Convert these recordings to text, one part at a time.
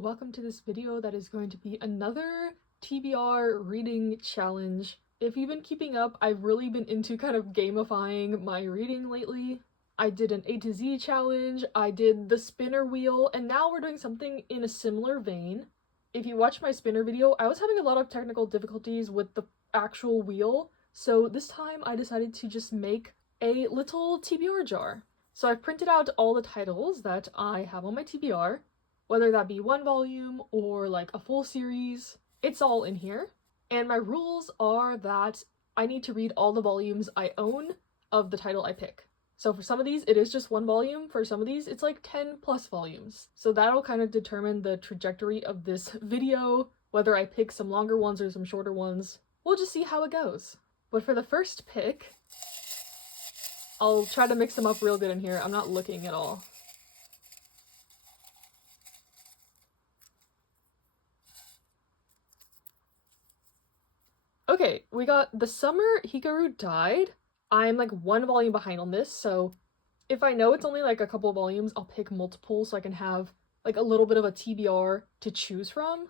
welcome to this video that is going to be another TBR reading challenge. If you've been keeping up, I've really been into kind of gamifying my reading lately. I did an A to Z challenge, I did the spinner wheel, and now we're doing something in a similar vein. If you watched my spinner video, I was having a lot of technical difficulties with the actual wheel, so this time I decided to just make a little TBR jar. So I've printed out all the titles that I have on my TBR, whether that be one volume or like a full series, it's all in here. And my rules are that I need to read all the volumes I own of the title I pick. So for some of these, it is just one volume. For some of these, it's like 10 plus volumes. So that'll kind of determine the trajectory of this video, whether I pick some longer ones or some shorter ones. We'll just see how it goes. But for the first pick, I'll try to mix them up real good in here. I'm not looking at all. Okay, we got The Summer Hikaru Died. I'm like one volume behind on this, so if I know it's only like a couple volumes, I'll pick multiple so I can have like a little bit of a TBR to choose from.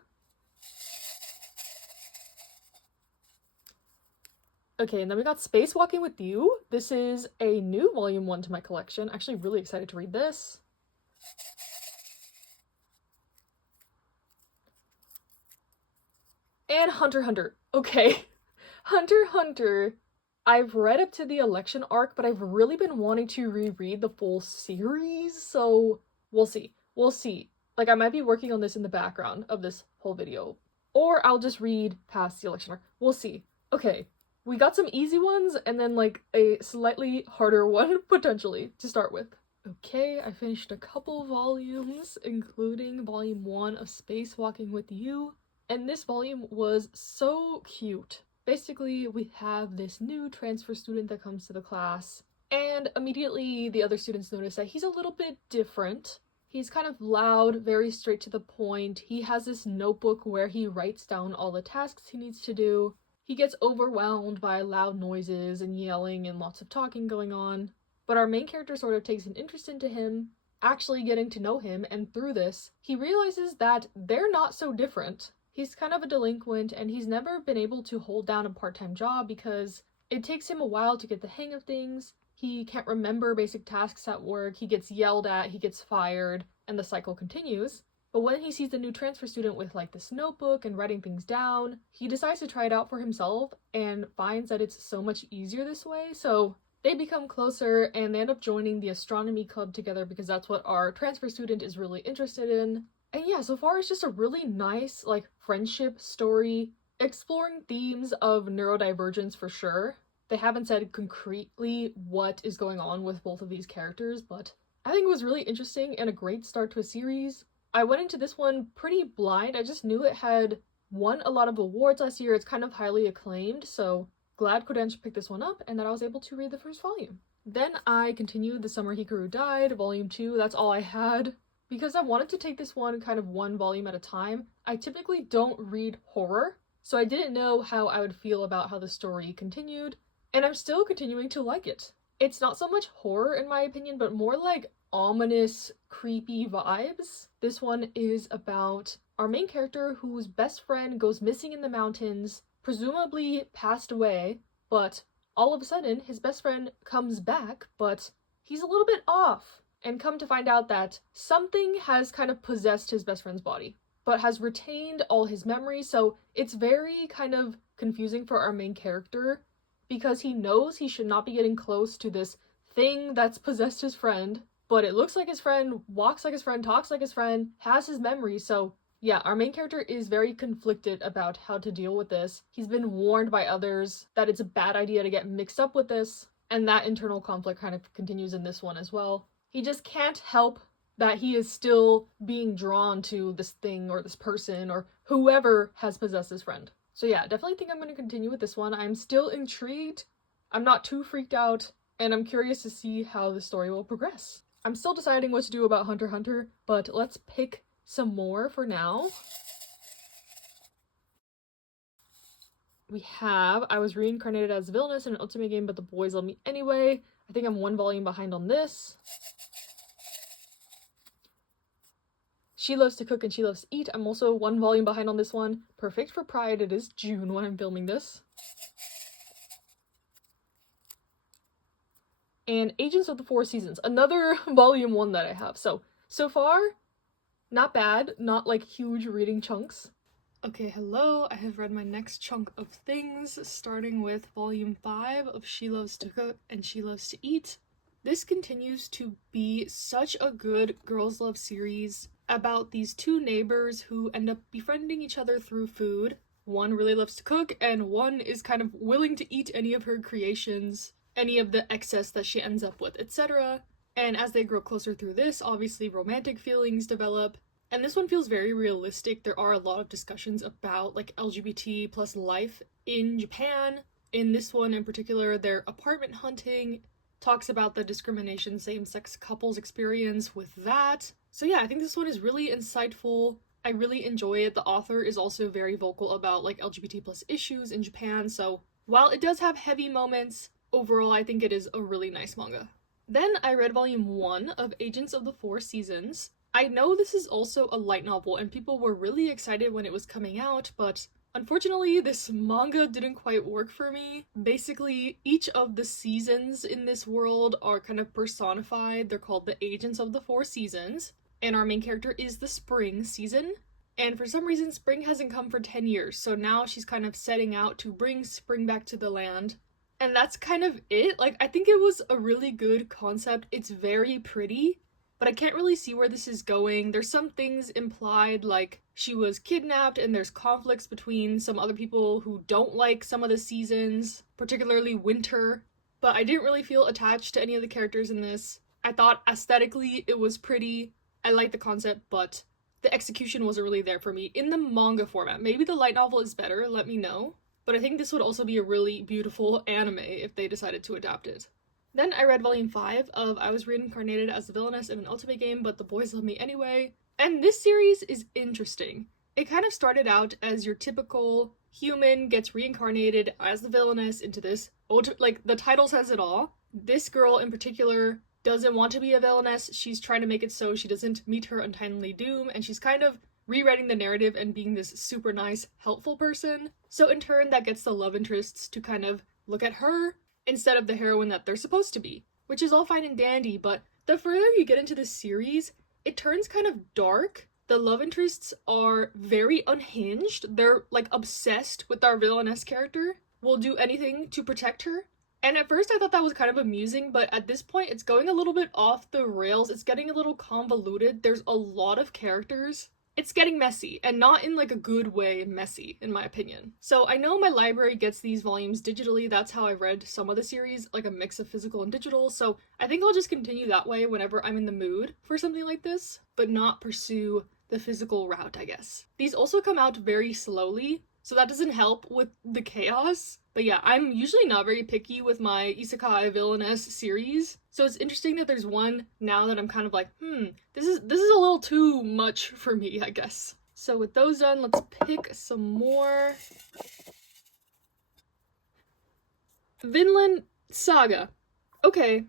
Okay, and then we got Spacewalking with You. This is a new volume 1 to my collection. Actually really excited to read this. And Hunter x Hunter. Okay. Hunter x Hunter. I've read up to the election arc, but I've really been wanting to reread the full series, so we'll see. We'll see. Like, I might be working on this in the background of this whole video. Or I'll just read past the election arc. We'll see. Okay. We got some easy ones, and then like a slightly harder one, potentially, to start with. Okay, I finished a couple volumes, including volume 1 of Spacewalking with You, and this volume was so cute. Basically, we have this new transfer student that comes to the class, and immediately the other students notice that he's a little bit different. He's kind of loud, very straight to the point. He has this notebook where he writes down all the tasks he needs to do. He gets overwhelmed by loud noises and yelling and lots of talking going on, but our main character sort of takes an interest into him, actually getting to know him, and through this, he realizes that they're not so different. He's kind of a delinquent, and he's never been able to hold down a part-time job because it takes him a while to get the hang of things. He can't remember basic tasks at work, he gets yelled at, he gets fired, and the cycle continues. But when he sees the new transfer student with like this notebook and writing things down, he decides to try it out for himself and finds that it's so much easier this way. So they become closer and they end up joining the astronomy club together because that's what our transfer student is really interested in. And yeah, so far it's just a really nice like friendship story, exploring themes of neurodivergence for sure. They haven't said concretely what is going on with both of these characters, but I think it was really interesting and a great start to a series. I went into this one pretty blind. I just knew it had won a lot of awards last year. It's kind of highly acclaimed, so glad Kodansha picked this one up and that I was able to read the first volume. Then I continued The Summer Hikaru Died, volume 2. That's all I had. Because I wanted to take this one kind of one volume at a time. I typically don't read horror, so I didn't know how I would feel about how the story continued, and I'm still continuing to like it. It's not so much horror in my opinion, but more like ominous, creepy vibes. This one is about our main character whose best friend goes missing in the mountains, presumably passed away, but all of a sudden his best friend comes back, but he's a little bit off. And come to find out that something has kind of possessed his best friend's body, but has retained all his memories, so it's very kind of confusing for our main character, because he knows he should not be getting close to this thing that's possessed his friend, but it looks like his friend, walks like his friend, talks like his friend, has his memories, so yeah, our main character is very conflicted about how to deal with this. He's been warned by others that it's a bad idea to get mixed up with this, and that internal conflict kind of continues in this one as well. He just can't help that he is still being drawn to this thing or this person or whoever has possessed his friend. So yeah, definitely think I'm going to continue with this one. I'm still intrigued, I'm not too freaked out, and I'm curious to see how the story will progress. I'm still deciding what to do about Hunter x Hunter, but let's pick some more for now. We have I Was Reincarnated as Villainess in an Ultimate Game, but the boys love me anyway. I think I'm one volume behind on this. She Loves to Cook and She Loves to Eat. I'm also one volume behind on this one. Perfect for Pride. It is June when I'm filming this. And Agents of the Four Seasons, another volume 1 that I have. So far, not bad, not like huge reading chunks. Okay, hello, I have read my next chunk of things, starting with volume 5 of She Loves to Cook and She Loves to Eat. This continues to be such a good girls' love series about these two neighbors who end up befriending each other through food. One really loves to cook, and one is kind of willing to eat any of her creations, any of the excess that she ends up with, etc. And as they grow closer through this, obviously romantic feelings develop. And this one feels very realistic. There are a lot of discussions about like LGBT plus life in Japan. In this one in particular, their apartment hunting talks about the discrimination same-sex couples experience with that. So yeah, I think this one is really insightful. I really enjoy it. The author is also very vocal about like LGBT plus issues in Japan. So while it does have heavy moments, overall I think it is a really nice manga. Then I read volume 1 of Agents of the Four Seasons. I know this is also a light novel and people were really excited when it was coming out, but unfortunately, this manga didn't quite work for me. Basically, each of the seasons in this world are kind of personified. They're called the Agents of the Four Seasons, and our main character is the spring season. And for some reason, spring hasn't come for 10 years, so now she's kind of setting out to bring spring back to the land. And that's kind of it. Like, I think it was a really good concept. It's very pretty, but I can't really see where this is going. There's some things implied, like she was kidnapped and there's conflicts between some other people who don't like some of the seasons, particularly winter. But I didn't really feel attached to any of the characters in this. I thought aesthetically it was pretty. I liked the concept, but the execution wasn't really there for me in the manga format. Maybe the light novel is better, let me know. But I think this would also be a really beautiful anime if they decided to adapt it. Then I read volume 5 of I Was Reincarnated as the Villainess in an Ultimate Game, but the Boys Love Me Anyway. And this series is interesting. It kind of started out as your typical human gets reincarnated as the villainess into this, like the title says it all. This girl in particular doesn't want to be a villainess. She's trying to make it so she doesn't meet her untimely doom, and she's kind of rewriting the narrative and being this super nice, helpful person. So in turn, that gets the love interests to kind of look at her instead of the heroine that they're supposed to be, which is all fine and dandy, but the further you get into this series, it turns kind of dark. The love interests are very unhinged. They're like obsessed with our villainess character, will do anything to protect her. And at first I thought that was kind of amusing, but at this point it's going a little bit off the rails. It's getting a little convoluted. There's a lot of characters. It's getting messy, and not in like a good way messy, in my opinion. So I know my library gets these volumes digitally. That's how I read some of the series, like a mix of physical and digital. So I think I'll just continue that way whenever I'm in the mood for something like this, but not pursue the physical route, I guess. These also come out very slowly, so that doesn't help with the chaos. But yeah, I'm usually not very picky with my isekai villainess series, so it's interesting that there's one now that I'm kind of like, this is a little too much for me, I guess. So with those done, let's pick some more. Vinland Saga. Okay.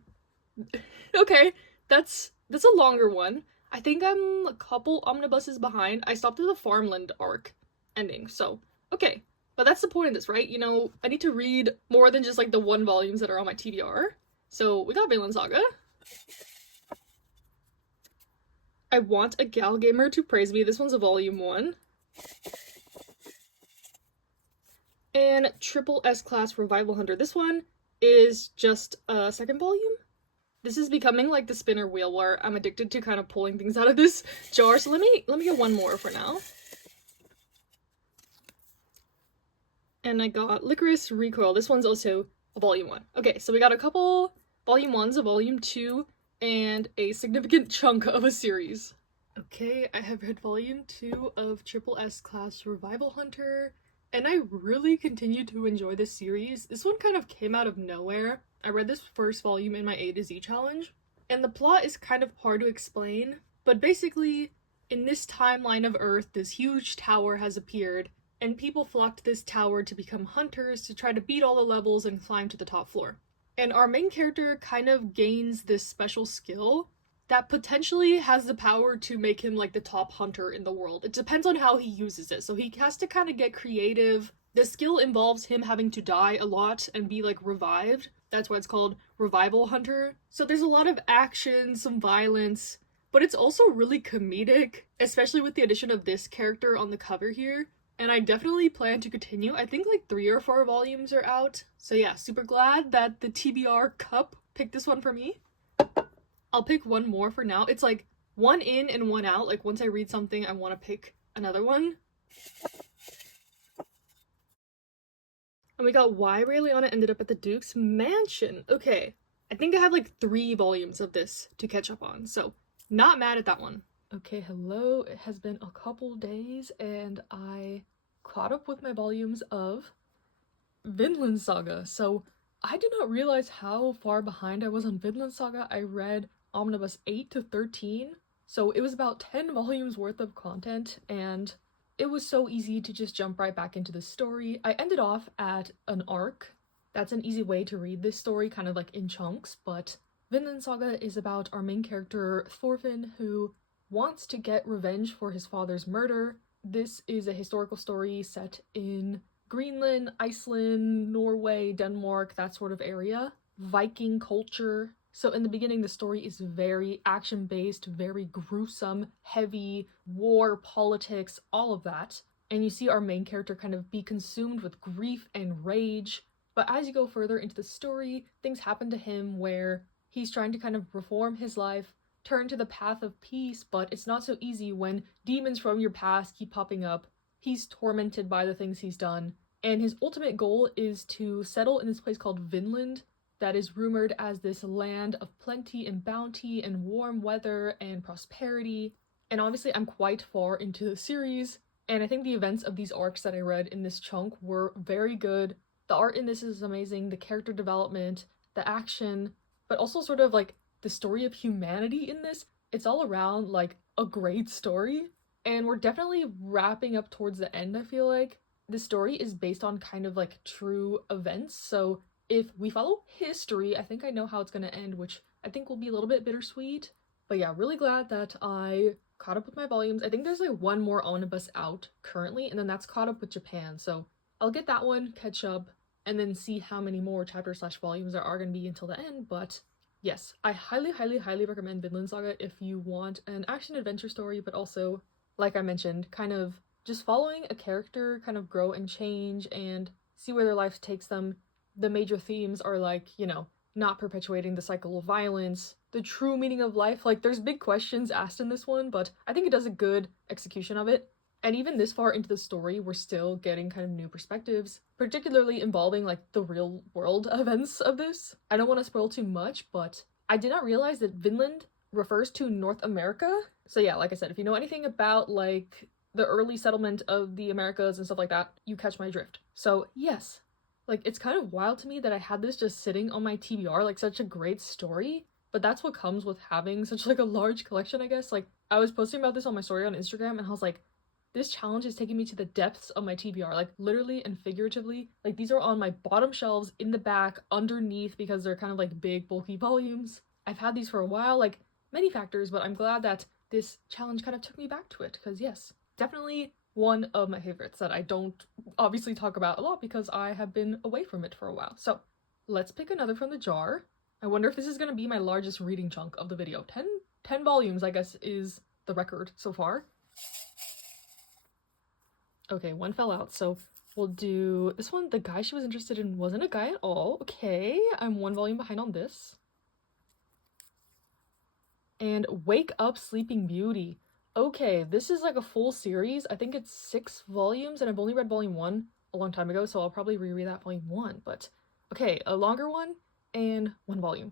Okay, that's a longer one. I think I'm a couple omnibuses behind. I stopped at the Farmland arc ending, so okay. But that's the point of this, right? You know, I need to read more than just like the 1 volumes that are on my TBR. So we got Vinland Saga. I Want a Gal Gamer to Praise Me. This one's a volume 1. And Triple S Class Revival Hunter. This one is just a second volume. This is becoming like the spinner wheel where I'm addicted to kind of pulling things out of this jar. So let me get one more for now. And I got Licorice Recoil. This one's also a volume 1. Okay, so we got a couple volume 1s, a volume 2, and a significant chunk of a series. Okay, I have read volume 2 of Triple S Class Revival Hunter, and I really continue to enjoy this series. This one kind of came out of nowhere. I read this first volume in my A to Z challenge, and the plot is kind of hard to explain, but basically, in this timeline of Earth, this huge tower has appeared, and people flock to this tower to become hunters to try to beat all the levels and climb to the top floor. And our main character kind of gains this special skill that potentially has the power to make him like the top hunter in the world. It depends on how he uses it, so he has to kind of get creative. The skill involves him having to die a lot and be like revived. That's why it's called Revival Hunter. So there's a lot of action, some violence, but it's also really comedic, especially with the addition of this character on the cover here. And I definitely plan to continue. I think like 3 or 4 volumes are out. So yeah, super glad that the TBR Cup picked this one for me. I'll pick one more for now. It's like one in and one out. Like once I read something, I want to pick another one. And we got Why Ray Riana Ended Up at the Duke's Mansion. Okay, I think I have like 3 volumes of this to catch up on, so not mad at that one. Okay, hello. It has been a couple days and I caught up with my volumes of Vinland Saga. So I did not realize how far behind I was on Vinland Saga. I read Omnibus 8 to 13, so it was about 10 volumes worth of content, and it was so easy to just jump right back into the story. I ended off at an arc. That's an easy way to read this story, kind of like in chunks, but Vinland Saga is about our main character, Thorfinn, who wants to get revenge for his father's murder. This is a historical story set in Greenland, Iceland, Norway, Denmark, that sort of area. Viking culture. So in the beginning, the story is very action-based, very gruesome, heavy, war, politics, all of that. And you see our main character kind of be consumed with grief and rage. But as you go further into the story, things happen to him where he's trying to kind of reform his life, turn to the path of peace, but it's not so easy when demons from your past keep popping up. He's tormented by the things he's done. And his ultimate goal is to settle in this place called Vinland, that is rumored as this land of plenty and bounty and warm weather and prosperity. And obviously I'm quite far into the series, and I think the events of these arcs that I read in this chunk were very good. The art in this is amazing, the character development, the action, but also sort of like the story of humanity in this. It's all around like a great story, and we're definitely wrapping up towards the end, I feel like. The story is based on kind of like true events, so if we follow history, I think I know how it's going to end, which I think will be a little bit bittersweet. But yeah, really glad that I caught up with my volumes. I think there's like one more omnibus out currently, and then that's caught up with Japan. So I'll get that one, catch up, and then see how many more chapters/volumes there are going to be until the end. But yes, I highly, highly, highly recommend Vinland Saga if you want an action-adventure story, but also, like I mentioned, kind of just following a character kind of grow and change and see where their life takes them. The major themes are like, you know, not perpetuating the cycle of violence, the true meaning of life. Like, there's big questions asked in this one, but I think it does a good execution of it. And even this far into the story, we're still getting kind of new perspectives, particularly involving like the real world events of this. I don't want to spoil too much, but I did not realize that Vinland refers to North America. So yeah, like I said, if you know anything about like the early settlement of the Americas and stuff like that, you catch my drift. So yes. Like, it's kind of wild to me that I had this just sitting on my TBR, like, such a great story, but that's what comes with having such, like, a large collection, I guess. Like, I was posting about this on my story on Instagram, and I was like, this challenge is taking me to the depths of my TBR, like, literally and figuratively. Like, these are on my bottom shelves, in the back, underneath, because they're kind of, like, big, bulky volumes. I've had these for a while, like, many factors, but I'm glad that this challenge kind of took me back to it, because, yes, definitely one of my favorites that I don't obviously talk about a lot because I have been away from it for a while. So let's pick another from the jar. I wonder if this is going to be my largest reading chunk of the video. 10 volumes, I guess, is the record so far. Okay, one fell out, so we'll do this one. The guy she was interested in wasn't a guy at all. Okay, I'm 1 volume behind on this. And Wake Up Sleeping Beauty. Okay, this is like a full series. I think it's 6 volumes, and I've only read volume 1 a long time ago, so I'll probably reread that volume 1. But okay, a longer one and 1 volume.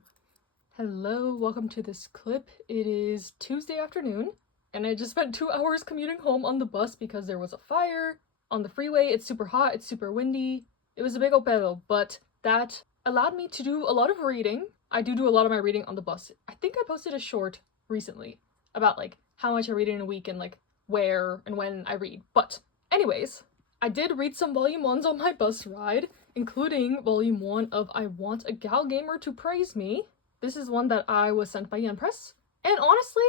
Hello, welcome to this clip. It is Tuesday afternoon, and I just spent 2 hours commuting home on the bus because there was a fire on the freeway. It's super hot, it's super windy. It was a big old pedo, but that allowed me to do a lot of reading. I do a lot of my reading on the bus. I think I posted a short recently about like how much I read in a week and like where and when I read. But anyways, I did read some volume 1s on my bus ride, including volume 1 of I Want a Gal Gamer to Praise Me. This is one that I was sent by Yen Press. And honestly,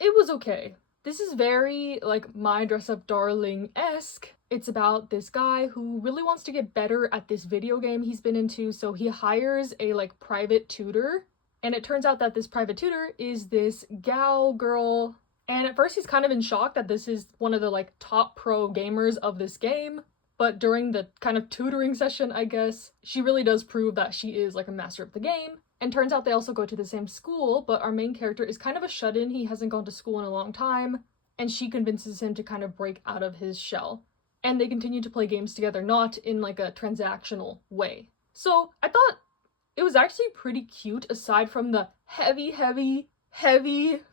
it was okay. This is very, like, My Dress Up Darling-esque. It's about this guy who really wants to get better at this video game he's been into, so he hires a, like, private tutor. And it turns out that this private tutor is this gal girl. And at first he's kind of in shock that this is one of the, like, top pro gamers of this game. But during the kind of tutoring session, I guess, she really does prove that she is, like, a master of the game. And turns out they also go to the same school, but our main character is kind of a shut-in. He hasn't gone to school in a long time, and she convinces him to kind of break out of his shell. And they continue to play games together, not in like a transactional way. So I thought it was actually pretty cute, aside from the heavy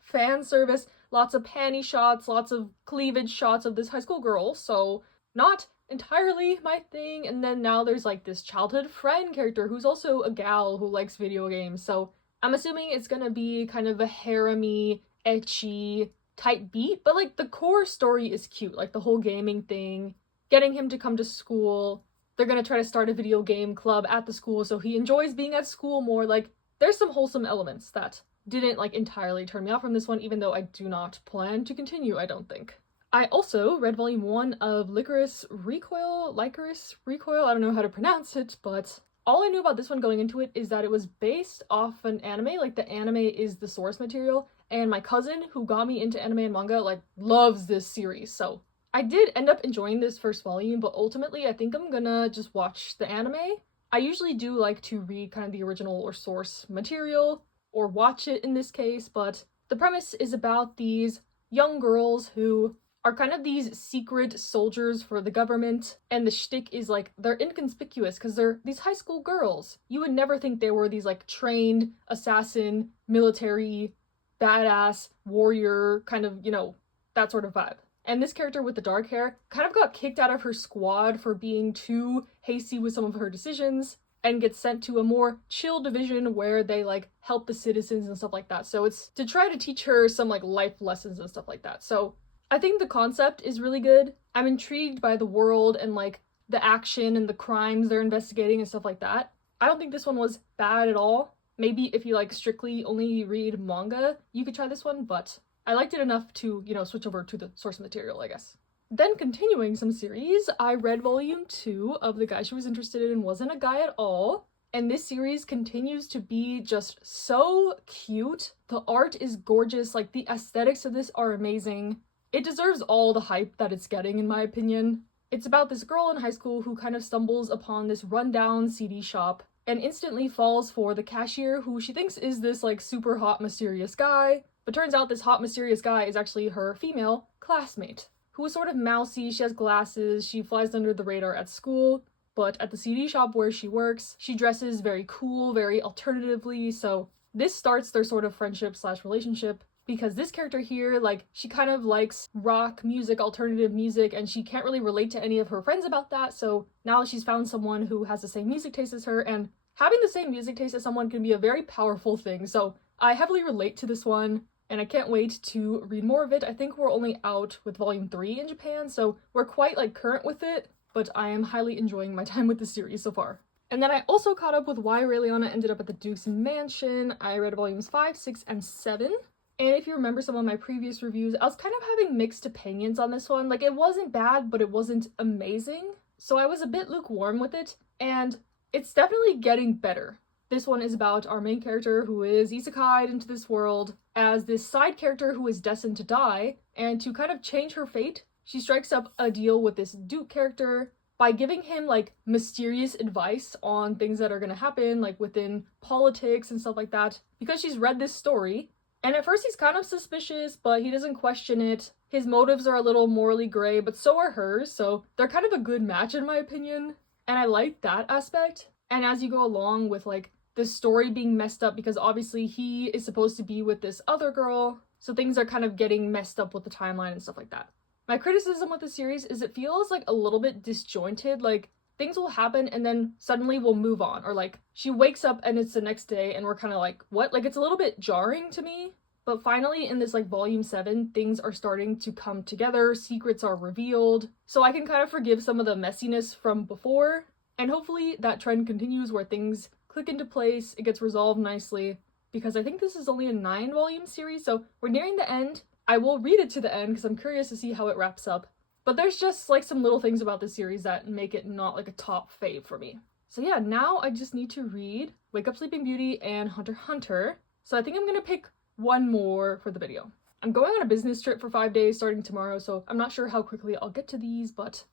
fan service. Lots of panty shots, lots of cleavage shots of this high school girl, so not entirely my thing. And then now there's like this childhood friend character who's also a gal who likes video games, so I'm assuming it's gonna be kind of a harem-y, ecchi type beat, but like the core story is cute, like the whole gaming thing, getting him to come to school. They're gonna try to start a video game club at the school so he enjoys being at school more. Like, there's some wholesome elements that didn't like entirely turn me off from this one, even though I do not plan to continue, I don't think. I also read volume 1 of Licorice Recoil, I don't know how to pronounce it, but all I knew about this one going into it is that it was based off an anime, like the anime is the source material, and my cousin, who got me into anime and manga, like, loves this series, so I did end up enjoying this first volume, but ultimately I think I'm gonna just watch the anime. I usually do like to read kind of the original or source material, or watch it in this case, but the premise is about these young girls who are kind of these secret soldiers for the government, and the shtick is like they're inconspicuous because they're these high school girls. You would never think they were these like trained assassin, military, badass, warrior, kind of, you know, that sort of vibe. And this character with the dark hair kind of got kicked out of her squad for being too hasty with some of her decisions, and gets sent to a more chill division where they like help the citizens and stuff like that. So it's to try to teach her some like life lessons and stuff like that. So I think the concept is really good. I'm intrigued by the world and like the action and the crimes they're investigating and stuff like that. I don't think this one was bad at all. Maybe if you like strictly only read manga, you could try this one, but I liked it enough to, you know, switch over to the source material, I guess. Then continuing some series, I read volume 2 of The Guy She Was Interested In Wasn't a Guy at All. And this series continues to be just so cute. The art is gorgeous, like the aesthetics of this are amazing. It deserves all the hype that it's getting, in my opinion. It's about this girl in high school who kind of stumbles upon this rundown CD shop and instantly falls for the cashier, who she thinks is this like super hot mysterious guy. But turns out this hot mysterious guy is actually her female classmate, who is sort of mousy. She has glasses, she flies under the radar at school, but at the CD shop where she works, she dresses very cool, very alternatively, so this starts their sort of friendship slash relationship, because this character here, like, she kind of likes rock music, alternative music, and she can't really relate to any of her friends about that, so now she's found someone who has the same music taste as her, and having the same music taste as someone can be a very powerful thing, so I heavily relate to this one, and I can't wait to read more of it. I think we're only out with volume 3 in Japan, so we're quite, like, current with it, but I am highly enjoying my time with the series so far. And then I also caught up with Why Riana Ended Up at the Duke's Mansion. I read volumes 5, 6, and 7. And if you remember some of my previous reviews, I was kind of having mixed opinions on this one. Like, it wasn't bad, but it wasn't amazing. So I was a bit lukewarm with it, and it's definitely getting better. This one is about our main character who is isekai'd into this world as this side character who is destined to die, and to kind of change her fate, she strikes up a deal with this Duke character by giving him, like, mysterious advice on things that are gonna happen, like, within politics and stuff like that, because she's read this story. And at first he's kind of suspicious, but he doesn't question it. His motives are a little morally gray, but so are hers, so they're kind of a good match in my opinion. And I like that aspect. And as you go along with, like, the story being messed up, because obviously he is supposed to be with this other girl, so things are kind of getting messed up with the timeline and stuff like that. My criticism with the series is it feels like a little bit disjointed, like things will happen and then suddenly we'll move on, or like she wakes up and it's the next day and we're kind of like, what? Like, it's a little bit jarring to me. But finally in this like volume 7, things are starting to come together, secrets are revealed, so I can kind of forgive some of the messiness from before, and hopefully that trend continues where things click into place, it gets resolved nicely, because I think this is only a 9-volume series, so we're nearing the end. I will read it to the end because I'm curious to see how it wraps up. But there's just like some little things about this series that make it not like a top fave for me. So yeah, now I just need to read Wake Up Sleeping Beauty and Hunter x Hunter. So I think I'm gonna pick one more for the video. I'm going on a business trip for 5 days starting tomorrow, so I'm not sure how quickly I'll get to these, but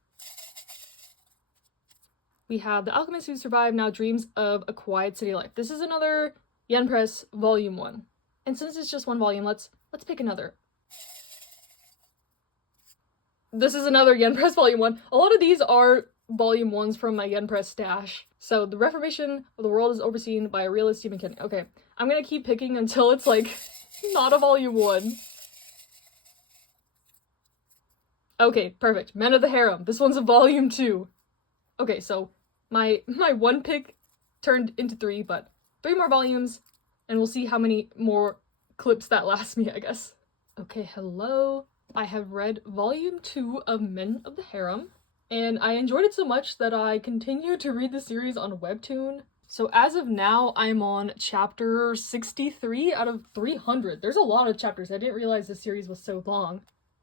we have The Alchemist Who Survived Now Dreams of a Quiet City Life. This is another Yen Press Volume 1. And since it's just one volume, let's pick another. This is another Yen Press Volume 1. A lot of these are Volume 1s from my Yen Press stash. So, The Reformation of the World is overseen by a realist Stephen King. Okay, I'm gonna keep picking until it's like not a Volume 1. Okay, perfect. Men of the Harem. This one's a Volume 2. Okay, so my one pick turned into 3, but 3 more volumes, and we'll see how many more clips that last me, I guess. Okay, hello. I have read Volume 2 of Men of the Harem, and I enjoyed it so much that I continue to read the series on Webtoon. So as of now, I'm on chapter 63 out of 300. There's a lot of chapters. I didn't realize this series was so long.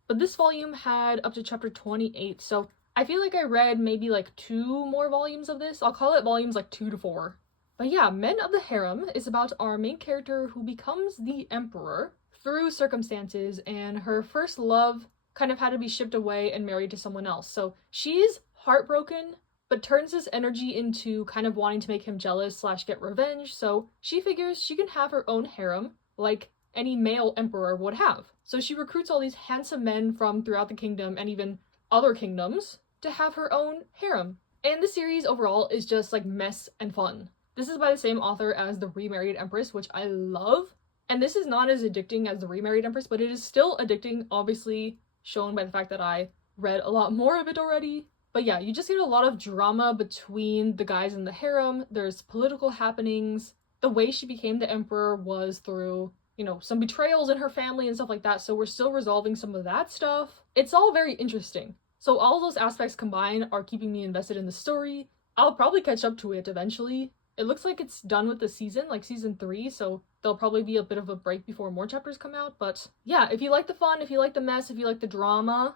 But this volume had up to chapter 28, so I feel like I read maybe like 2 more volumes of this. I'll call it volumes like 2 to 4. But yeah, Men of the Harem is about our main character who becomes the emperor through circumstances, and her first love kind of had to be shipped away and married to someone else. So she's heartbroken, but turns this energy into kind of wanting to make him jealous / get revenge. So she figures she can have her own harem like any male emperor would have. So she recruits all these handsome men from throughout the kingdom and even other kingdoms to have her own harem. And the series overall is just like mess and fun. This is by the same author as The Remarried Empress, which I love. And this is not as addicting as The Remarried Empress, but it is still addicting, obviously shown by the fact that I read a lot more of it already. But yeah, you just get a lot of drama between the guys in the harem. There's political happenings. The way she became the emperor was through, you know, some betrayals in her family and stuff like that, so we're still resolving some of that stuff. It's all very interesting. So all those aspects combined are keeping me invested in the story. I'll probably catch up to it eventually. It looks like it's done with the season, like season 3, so there'll probably be a bit of a break before more chapters come out, but yeah, if you like the fun, if you like the mess, if you like the drama,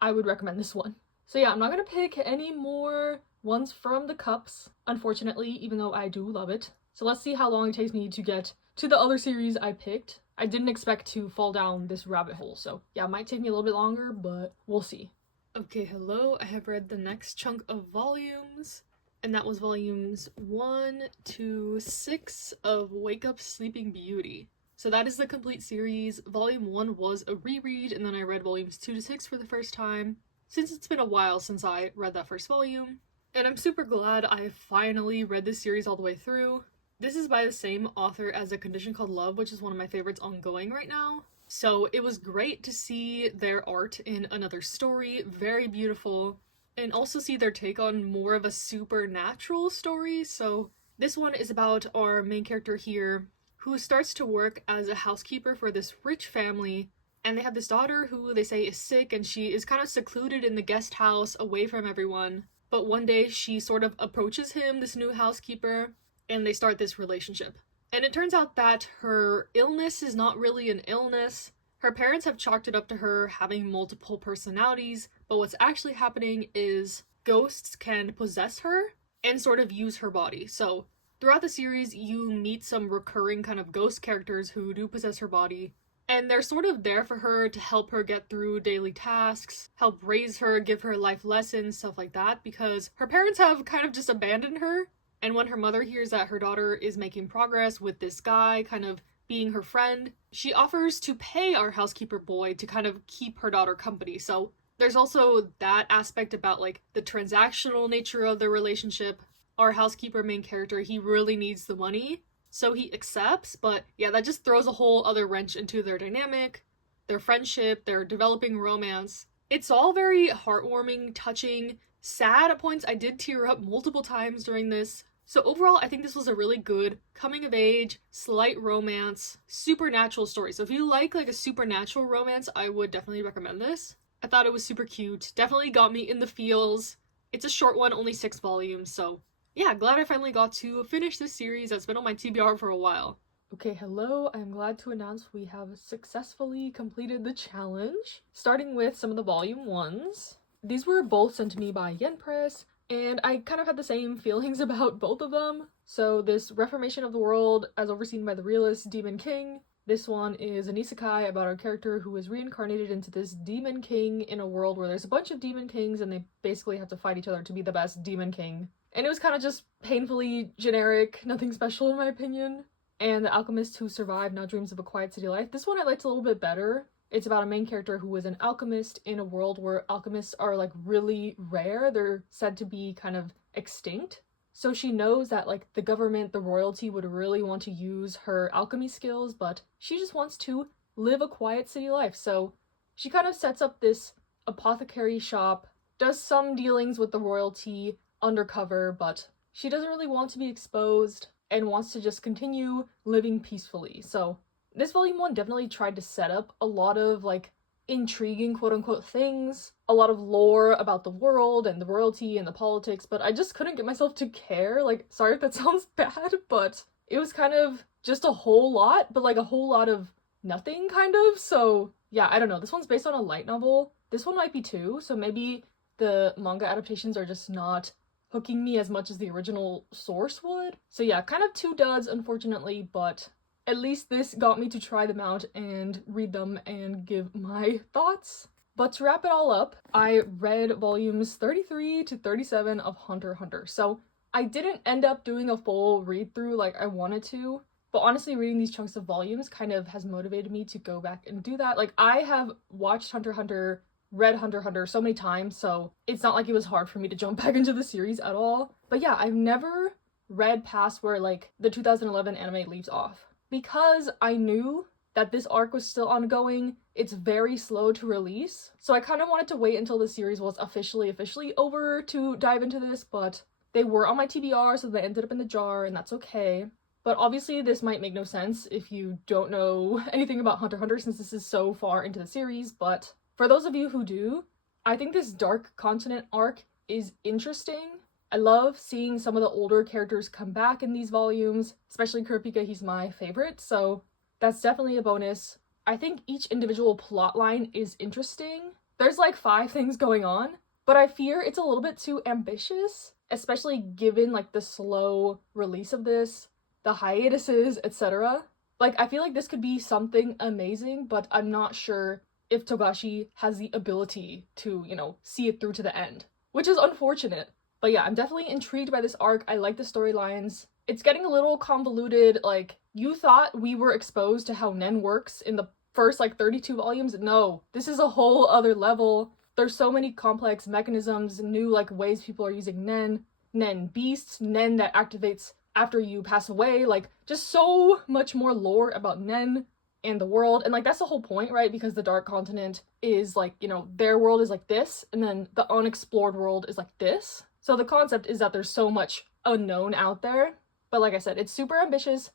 I would recommend this one. So yeah, I'm not gonna pick any more ones from the cups, unfortunately, even though I do love it. So let's see how long it takes me to get to the other series I picked. I didn't expect to fall down this rabbit hole, so yeah, it might take me a little bit longer, but we'll see. Okay, hello, I have read the next chunk of volumes, and that was volumes 1 to 6 of Wake Up Sleeping Beauty. So that is the complete series. Volume 1 was a reread, and then I read volumes 2 to 6 for the first time, since it's been a while since I read that first volume. And I'm super glad I finally read this series all the way through. This is by the same author as A Condition Called Love, which is one of my favorites ongoing right now. So it was great to see their art in another story, very beautiful, and also see their take on more of a supernatural story. So this one is about our main character here, who starts to work as a housekeeper for this rich family, and they have this daughter who they say is sick, and she is kind of secluded in the guest house away from everyone. But one day she sort of approaches him, this new housekeeper, and they start this relationship. And it turns out that her illness is not really an illness. Her parents have chalked it up to her having multiple personalities, but what's actually happening is ghosts can possess her and sort of use her body. So throughout the series, you meet some recurring kind of ghost characters who do possess her body, and they're sort of there for her to help her get through daily tasks, help raise her, give her life lessons, stuff like that, because her parents have kind of just abandoned her. And when her mother hears that her daughter is making progress with this guy, kind of being her friend, she offers to pay our housekeeper boy to kind of keep her daughter company. So there's also that aspect about like the transactional nature of the relationship. Our housekeeper main character, he really needs the money, so he accepts, but yeah, that just throws a whole other wrench into their dynamic, their friendship, their developing romance. It's all very heartwarming, touching, sad at points. I did tear up multiple times during this. So overall, I think this was a really good coming-of-age, slight romance, supernatural story. So if you like a supernatural romance, I would definitely recommend this. I thought it was super cute. Definitely got me in the feels. It's a short one, only 6 volumes, so yeah, glad I finally got to finish this series that's been on my TBR for a while. Okay, hello. I'm glad to announce we have successfully completed the challenge, starting with some of the volume 1s. These were both sent to me by Yen Press, and I kind of had the same feelings about both of them. So this Reformation of the World, as overseen by the realist Demon King. This one is an isekai about our character who is reincarnated into this Demon King in a world where there's a bunch of Demon Kings and they basically have to fight each other to be the best Demon King. And it was kind of just painfully generic, nothing special in my opinion. And The Alchemist Who Survived Now Dreams of a Quiet City Life. This one I liked a little bit better. It's about a main character who is an alchemist in a world where alchemists are like really rare. They're said to be kind of extinct. So she knows that like the government, the royalty would really want to use her alchemy skills, but she just wants to live a quiet city life. So she kind of sets up this apothecary shop, does some dealings with the royalty undercover, but she doesn't really want to be exposed and wants to just continue living peacefully. So this volume 1 definitely tried to set up a lot of like intriguing quote-unquote things, a lot of lore about the world and the royalty and the politics, but I just couldn't get myself to care. Like, sorry if that sounds bad, but it was kind of just a whole lot, but like a whole lot of nothing kind of. So yeah, I don't know. This one's based on a light novel. This one might be too, so maybe the manga adaptations are just not hooking me as much as the original source would. So yeah, kind of 2 duds, unfortunately, but at least this got me to try them out and read them and give my thoughts. But to wrap it all up, I read volumes 33 to 37 of Hunter x Hunter. So I didn't end up doing a full read through like I wanted to, but honestly reading these chunks of volumes kind of has motivated me to go back and do that. Like, I have watched Hunter x Hunter, read Hunter x Hunter so many times, so it's not like it was hard for me to jump back into the series at all. But yeah, I've never read past where like the 2011 anime leaves off. Because I knew that this arc was still ongoing, it's very slow to release. So I kind of wanted to wait until the series was officially over to dive into this, but they were on my TBR, so they ended up in the jar, and that's okay. But obviously this might make no sense if you don't know anything about Hunter x Hunter since this is so far into the series, but for those of you who do, I think this Dark Continent arc is interesting. I love seeing some of the older characters come back in these volumes, especially Kurapika, he's my favorite, so that's definitely a bonus. I think each individual plot line is interesting. There's like 5 things going on, but I fear it's a little bit too ambitious, especially given like the slow release of this, the hiatuses, etc. Like, I feel like this could be something amazing, but I'm not sure if Togashi has the ability to, you know, see it through to the end, which is unfortunate. But yeah, I'm definitely intrigued by this arc. I like the storylines. It's getting a little convoluted. Like, you thought we were exposed to how Nen works in the first like 32 volumes? No, this is a whole other level. There's so many complex mechanisms, new like ways people are using Nen beasts, Nen that activates after you pass away, like just so much more lore about Nen and the world. And like that's the whole point, right? Because the Dark Continent is like, you know, their world is like this, and then the unexplored world is like this. So the concept is that there's so much unknown out there. But like I said, it's super ambitious.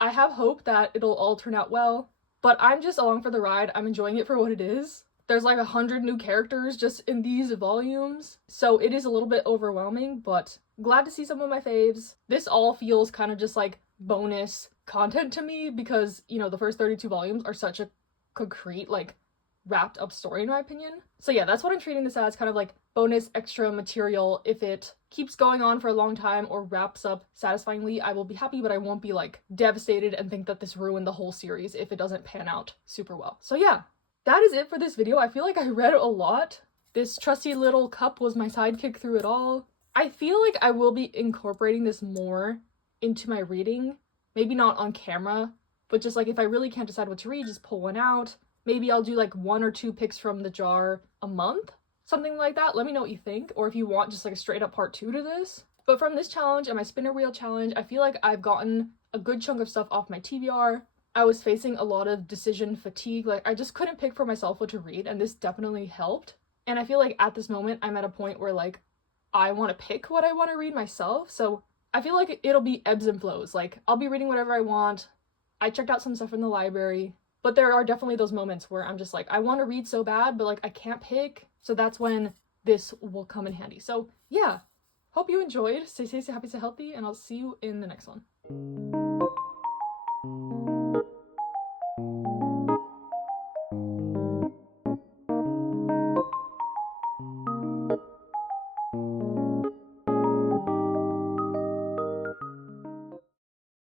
I have hope that it'll all turn out well, but I'm just along for the ride. I'm enjoying it for what it is. There's like 100 new characters just in these volumes, so it is a little bit overwhelming, but glad to see some of my faves. This all feels kind of just like bonus content to me because, you know, the first 32 volumes are such a concrete, like, wrapped up story in my opinion. So yeah, that's what I'm treating this as, kind of like bonus extra material. If it keeps going on for a long time or wraps up satisfyingly, I will be happy, but I won't be like devastated and think that this ruined the whole series if it doesn't pan out super well. So yeah, that is it for this video. I feel like I read a lot. This trusty little cup was my sidekick through it all. I feel like I will be incorporating this more into my reading. Maybe not on camera, but just like if I really can't decide what to read, just pull one out. Maybe I'll do like 1 or 2 picks from the jar a month, something like that. Let me know what you think, or if you want just like a straight up part 2 to this. But from this challenge and my spinner wheel challenge, I feel like I've gotten a good chunk of stuff off my TBR. I was facing a lot of decision fatigue, like I just couldn't pick for myself what to read, and this definitely helped. And I feel like at this moment I'm at a point where like I want to pick what I want to read myself, so I feel like it'll be ebbs and flows. Like, I'll be reading whatever I want. I checked out some stuff from the library, but there are definitely those moments where I'm just like, I want to read so bad, but like I can't pick. So that's when this will come in handy. So yeah, hope you enjoyed. Stay safe, stay happy, stay healthy, and I'll see you in the next one. you.